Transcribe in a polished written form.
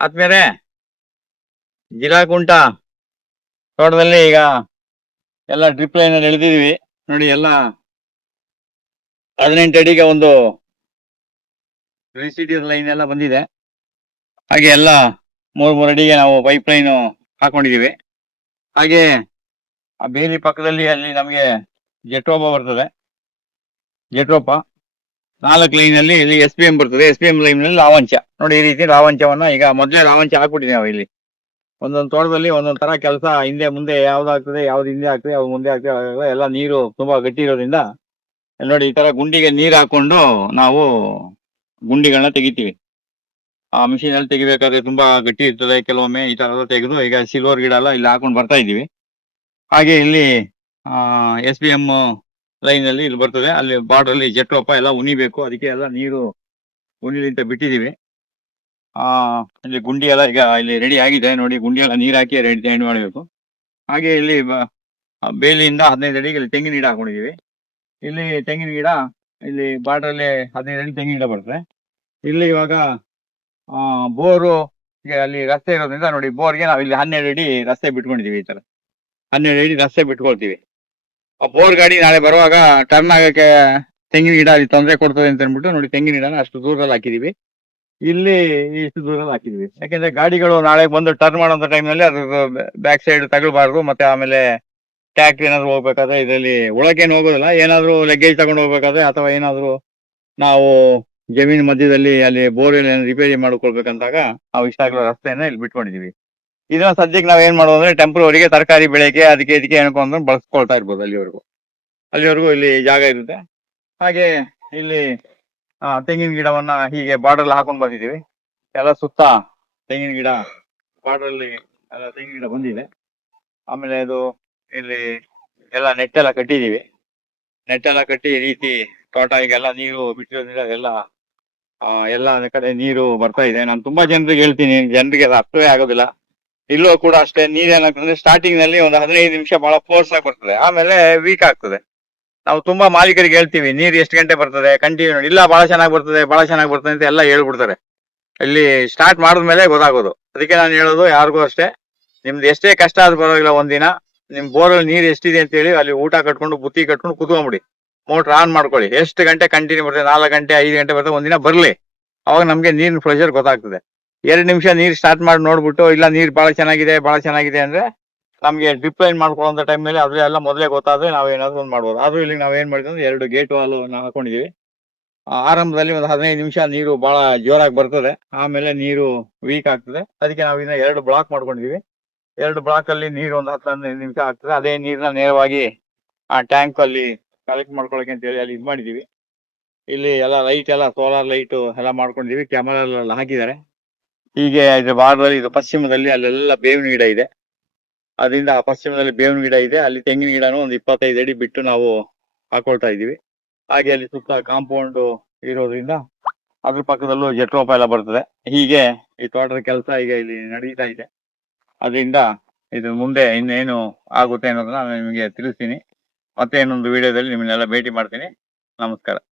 ಆದ್ಮೇಲೆ ಜಿರಾಕುಂಟ ತೋಟದಲ್ಲಿ ಈಗ ಎಲ್ಲ ಡ್ರಿಪ್ ಲೈನ್ ಅಲ್ಲಿ ಎಳೆದಿದೀವಿ ನೋಡಿ. ಎಲ್ಲ 18 ಅಡಿಗೆ ಒಂದು ರೆಸಿಡಿಯಸ್ ಲೈನ್ ಎಲ್ಲ ಬಂದಿದೆ. ಹಾಗೆ ಎಲ್ಲ 3 ಅಡಿಗೆ ನಾವು ಪೈಪ್ ಲೈನ್ ಹಾಕೊಂಡಿದೀವಿ. ಹಾಗೆ ಆ ಬೇಲಿ ಪಕ್ಕದಲ್ಲಿ ಅಲ್ಲಿ ನಮಗೆ ಜೆಟ್ರೋಪ ಬರ್ತದೆ. ಜೆಟ್ರೋಪ 4 ಲೈನ್ ಅಲ್ಲಿ ಇಲ್ಲಿ SPM ಬರ್ತದೆ. SPM ಲೈನ್ ನಲ್ಲಿ ಲಾವಂಚ ನೋಡಿ. ಈ ರೀತಿ ಲಾವಂಚವನ್ನ ಈಗ ಮೊದಲೇ ಲಾವಂಚ ಹಾಕ್ಬಿಟ್ಟಿದ್ದೀವಿ ನಾವು. ಇಲ್ಲಿ ಒಂದೊಂದು ತೋಟದಲ್ಲಿ ಒಂದೊಂದು ತರ ಕೆಲಸ, ಹಿಂದೆ ಮುಂದೆ ಯಾವ್ದಾಗ್ತದೆ, ಯಾವ್ದು ಹಿಂದೆ ಆಗ್ತದೆ, ಯಾವ್ದು ಮುಂದೆ ಆಗ್ತದೆ, ಎಲ್ಲ ನೀರು ತುಂಬಾ ಗಟ್ಟಿ ಇರೋದ್ರಿಂದ ನೋಡಿ ಈ ತರ ಗುಂಡಿಗೆ ನೀರು ಹಾಕೊಂಡು ನಾವು ಗುಂಡಿಗಳನ್ನ ತೆಗಿತೀವಿ. ಆ ಮಿಷಿನ್ ಅಲ್ಲಿ ತೆಗಿಬೇಕಾದ್ರೆ ತುಂಬಾ ಗಟ್ಟಿ ಇರ್ತದೆ. ಕೆಲವೊಮ್ಮೆ ಈ ತರ ತೆಗೆದು ಈಗ ಸಿಲ್ವರ್ ಗಿಡ ಎಲ್ಲ ಇಲ್ಲಿ ಹಾಕೊಂಡು ಬರ್ತಾ ಇದೀವಿ. ಹಾಗೆ ಇಲ್ಲಿ SPM ಲೈನ್ ಅಲ್ಲಿ ಇಲ್ಲಿ ಬರ್ತದೆ. ಅಲ್ಲಿ ಬಾರ್ಡರ್ ಅಲ್ಲಿ ಜೆಟ್ರೋಪ ಎಲ್ಲ ಉಣಿಬೇಕು, ಅದಕ್ಕೆ ಎಲ್ಲ ನೀರು ಉಣಿಲಿಂತ ಬಿಟ್ಟಿದೀವಿ. ಇಲ್ಲಿ ಗುಂಡಿ ಎಲ್ಲ ಈಗ ಇಲ್ಲಿ ರೆಡಿ ಆಗಿದೆ ನೋಡಿ. ಗುಂಡಿ ಎಲ್ಲ ನೀರ್ ಹಾಕಿ ರೆಡಿ ಮಾಡಬೇಕು. ಹಾಗೆ ಇಲ್ಲಿ ಬೇಲಿಯಿಂದ 15 ಅಡಿಗೆ ಇಲ್ಲಿ ತೆಂಗಿನ ಗಿಡ ಹಾಕೊಂಡಿದೀವಿ. ಇಲ್ಲಿ ತೆಂಗಿನ ಗಿಡ ಇಲ್ಲಿ ಬಾರ್ಡರ್ ಅಲ್ಲಿ 15 ಅಡಿ ತೆಂಗಿನ ಗಿಡ ಬರ್ತದೆ. ಇಲ್ಲಿ ಇವಾಗ ಬೋರು ಅಲ್ಲಿ ರಸ್ತೆ ಇರೋದ್ರಿಂದ ನೋಡಿ, ಬೋರ್ಗೆ ನಾವು ಇಲ್ಲಿ 12 ಅಡಿ ರಸ್ತೆ ಬಿಟ್ಕೊಂಡಿದೀವಿ. ಈ ತರ 12 ಅಡಿ ರಸ್ತೆ ಬಿಟ್ಕೊಳ್ತೀವಿ. ಆ ಬೋರ್ ಗಾಡಿ ನಾಳೆ ಬರುವಾಗ ಟರ್ನ್ ಆಗಕ್ಕೆ ತೆಂಗಿನ ಗಿಡ ಅಲ್ಲಿ ತೊಂದರೆ ಕೊಡ್ತದೆ ಅಂತ ಅಂದ್ಬಿಟ್ಟು ನೋಡಿ ತೆಂಗಿನ ಗಿಡನ ಅಷ್ಟು ದೂರದಲ್ಲಿ ಹಾಕಿದೀವಿ. ಇಲ್ಲಿ ಇಷ್ಟು ದೂರದಲ್ಲಿ ಹಾಕಿದೀವಿ. ಯಾಕೆಂದ್ರೆ ಗಾಡಿಗಳು ನಾಳೆ ಬಂದು ಟರ್ನ್ ಮಾಡುವಂತ ಟೈಮ್ನಲ್ಲಿ ಅದ್ರ ಬ್ಯಾಕ್ ಸೈಡ್ ತಗಲ್ಬಾರ್ದು. ಮತ್ತೆ ಆಮೇಲೆ ಟ್ಯಾಕ್ಟ್ರಿ ಏನಾದ್ರು ಹೋಗ್ಬೇಕಾದ್ರೆ ಇದರಲ್ಲಿ ಒಳಗೇನು ಹೋಗೋದಿಲ್ಲ. ಏನಾದ್ರು ಲಗೇಜ್ ತಗೊಂಡು ಹೋಗ್ಬೇಕಾದ್ರೆ ಅಥವಾ ಏನಾದ್ರು ನಾವು ಜಮೀನು ಮಧ್ಯದಲ್ಲಿ ಅಲ್ಲಿ ಬೋರ್ವೆಲ್ ರಿಪೇರಿ ಮಾಡ್ಕೊಳ್ಬೇಕಂತಾಗ ನಾವು ಇಷ್ಟ ಆಗೋ ರಸ್ತೆಯನ್ನ ಇಲ್ಲಿ ಬಿಟ್ಕೊಂಡಿದೀವಿ. ಇದನ್ನ ಸದ್ಯಕ್ಕೆ ನಾವ್ ಏನ್ ಮಾಡೋದು ಅಂದ್ರೆ ಟೆಂಪ್ರವರಿಗೆ ತರಕಾರಿ ಬೆಳೆಗೆ ಅದಕ್ಕೆ ಇದಕ್ಕೆ ಅನ್ಕೊಂಡು ಬಳಸ್ಕೊಳ್ತಾ ಇರ್ಬೋದು. ಅಲ್ಲಿವರೆಗೂ ಇಲ್ಲಿ ಜಾಗ ಇರುತ್ತೆ. ಹಾಗೆ ಇಲ್ಲಿ ತೆಂಗಿನ ಗಿಡವನ್ನ ಹೀಗೆ ಬಾರ್ಡರ್ ಹಾಕೊಂಡ್ ಬಂದಿದೀವಿ. ಎಲ್ಲ ಸುತ್ತ ತೆಂಗಿನ ಗಿಡ ಬಾರ್ಡರ್ ಅಲ್ಲಿ ಎಲ್ಲ ತೆಂಗಿನ ಗಿಡ ಬಂದಿದೆ. ಆಮೇಲೆ ಅದು ಇಲ್ಲಿ ಎಲ್ಲ ನೆಟ್ಟೆಲ್ಲ ಕಟ್ಟಿದೀವಿ. ನೆಟ್ಟೆಲ್ಲ ಕಟ್ಟಿ ಈ ರೀತಿ ತೋಟ ಈಗೆಲ್ಲ ನೀರು ಬಿಟ್ಟಿರೋದ್ರಿಂದ ಎಲ್ಲ ಕಡೆ ನೀರು ಬರ್ತಾ ಇದೆ. ನಾನು ತುಂಬಾ ಜನರಿಗೆ ಹೇಳ್ತೀನಿ, ಜನರಿಗೆ ಅದು ಅರ್ಥವೇ ಆಗೋದಿಲ್ಲ. ಇಲ್ಲೂ ಕೂಡ ಅಷ್ಟೇ. ನೀರೇನಾಗ್ತದೆ ಸ್ಟಾರ್ಟಿಂಗ್ ನಲ್ಲಿ ಒಂದು 15 ನಿಮಿಷ ಬಹಳ ಫೋರ್ಸ್ ಆಗಿ ಬರ್ತದೆ, ಆಮೇಲೆ ವೀಕ್ ಆಗ್ತದೆ. ನಾವು ತುಂಬಾ ಮಾಲೀಕರಿಗೆ ಹೇಳ್ತೀವಿ ನೀರು ಎಷ್ಟು ಗಂಟೆ ಬರ್ತದೆ ಕಂಟಿನ್ಯೂ, ಇಲ್ಲ ಬಹಳ ಚೆನ್ನಾಗಿ ಬರ್ತದೆ ಅಂತ ಎಲ್ಲ ಹೇಳ್ಬಿಡ್ತಾರೆ. ಇಲ್ಲಿ ಸ್ಟಾರ್ಟ್ ಮಾಡಿದ್ಮೇಲೆ ಗೊತ್ತಾಗೋದು. ಅದಕ್ಕೆ ನಾನು ಹೇಳೋದು ಯಾರಿಗೂ ಅಷ್ಟೇ, ನಿಮ್ದು ಎಷ್ಟೇ ಕಷ್ಟ ಆದ್ರೂ ಪರವಾಗಿಲ್ಲ, ಒಂದಿನ ನಿಮ್ ಬೋರಲ್ಲಿ ನೀರು ಎಷ್ಟಿದೆ ಅಂತ ಹೇಳಿ ಅಲ್ಲಿ ಊಟ ಕಟ್ಕೊಂಡು ಬುತ್ತಿ ಕಟ್ಕೊಂಡು ಕುತ್ಕೊಂಡ್ಬಿಡಿ. ಮೋಟರ್ ಆನ್ ಮಾಡ್ಕೊಳ್ಳಿ. ಎಷ್ಟು ಗಂಟೆ ಕಂಟಿನ್ಯೂ ಬರ್ತದೆ, 4 ಗಂಟೆ 5 ಗಂಟೆ ಬರ್ತದೆ, ಒಂದಿನ ಬರ್ಲಿ. ಅವಾಗ ನಮ್ಗೆ ನೀರಿನ ಪ್ರೆಷರ್ ಗೊತ್ತಾಗ್ತದೆ. 2 ನಿಮಿಷ ನೀರು ಸ್ಟಾರ್ಟ್ ಮಾಡಿ ನೋಡ್ಬಿಟ್ಟು ಇಲ್ಲ ನೀರು ಬಹಳ ಚೆನ್ನಾಗಿದೆ ಅಂದ್ರೆ ನಮ್ಗೆ ಡ್ರಿಪ್ ಲೈನ್ ಮಾಡ್ಕೊಳ್ಳುವಂತ ಟೈಮ್ ಮೇಲೆ ಎಲ್ಲ ಮೊದಲೇ ಗೊತ್ತಾದ್ರೆ ನಾವೇನಾದ್ರು ಒಂದು ಮಾಡ್ಬೋದು. ಆದ್ರೂ ಇಲ್ಲಿ ನಾವೇನ್ ಮಾಡಿದ್ವಿ, 2 ಗೇಟ್ ವಾಲ್ ಹಾಕೊಂಡಿದೀವಿ. ಆರಂಭದಲ್ಲಿ ಒಂದು 15 ನಿಮಿಷ ನೀರು ಬಹಳ ಜೋರಾಗಿ ಬರ್ತದೆ, ಆಮೇಲೆ ನೀರು ವೀಕ್ ಆಗ್ತದೆ. ಅದಕ್ಕೆ ನಾವು ಇನ್ನ 2 ಬ್ಲಾಕ್ ಮಾಡ್ಕೊಂಡಿದೀವಿ. 2 ಬ್ಲಾಕ್ ಅಲ್ಲಿ ನೀರು ಒಂದು 10-15 ನಿಮಿಷ ಆಗ್ತದೆ. ಅದೇ ನೀರನ್ನ ನೇರವಾಗಿ ಆ ಟ್ಯಾಂಕ್ ಅಲ್ಲಿ ಕಲೆಕ್ಟ್ ಮಾಡ್ಕೊಳಕ್ಕೆ ಅಂತ ಹೇಳಿ ಅಲ್ಲಿ ಇದು ಮಾಡಿದೀವಿ. ಇಲ್ಲಿ ಎಲ್ಲ ಲೈಟ್ ಎಲ್ಲ ಸೋಲಾರ್ ಲೈಟ್ ಎಲ್ಲ ಮಾಡ್ಕೊಂಡಿದೀವಿ. ಕ್ಯಾಮರಾ ಎಲ್ಲ ಹಾಕಿದ್ದಾರೆ. ಹೀಗೆ ಇದು ಭಾಗದಲ್ಲಿ ಇದು ಪಶ್ಚಿಮದಲ್ಲಿ ಅಲ್ಲೆಲ್ಲ ಬೇವಿನ ಗಿಡ ಇದೆ. ಅದರಿಂದ ಪಶ್ಚಿಮದಲ್ಲಿ ಬೇವಿನ ಗಿಡ ಇದೆ, ಅಲ್ಲಿ ತೆಂಗಿನ ಗಿಡನೂ ಒಂದು 25 ಅಡಿ ಬಿಟ್ಟು ನಾವು ಹಾಕೊಳ್ತಾ ಇದೀವಿ. ಹಾಗೆ ಅಲ್ಲಿ ಸುತ್ತ ಕಾಂಪೌಂಡ್ ಇರೋದ್ರಿಂದ ಅದ್ರ ಪಕ್ಕದಲ್ಲೂ ಜೆಟ್ರೋಪ ಎಲ್ಲ ಬರ್ತದೆ. ಹೀಗೆ ಈ ತೋಟದ ಕೆಲಸ ಈಗ ಇಲ್ಲಿ ನಡೀತಾ ಇದೆ. ಅದರಿಂದ ಇದು ಮುಂದೆ ಇನ್ನೇನು ಆಗುತ್ತೆ ಅನ್ನೋದನ್ನ ನಾನು ನಿಮಗೆ ತಿಳಿಸ್ತೀನಿ. ಮತ್ತೆ ಇನ್ನೊಂದು ವಿಡಿಯೋದಲ್ಲಿ ನಿಮ್ಮನ್ನೆಲ್ಲ ಭೇಟಿ ಮಾಡ್ತೀನಿ. ನಮಸ್ಕಾರ.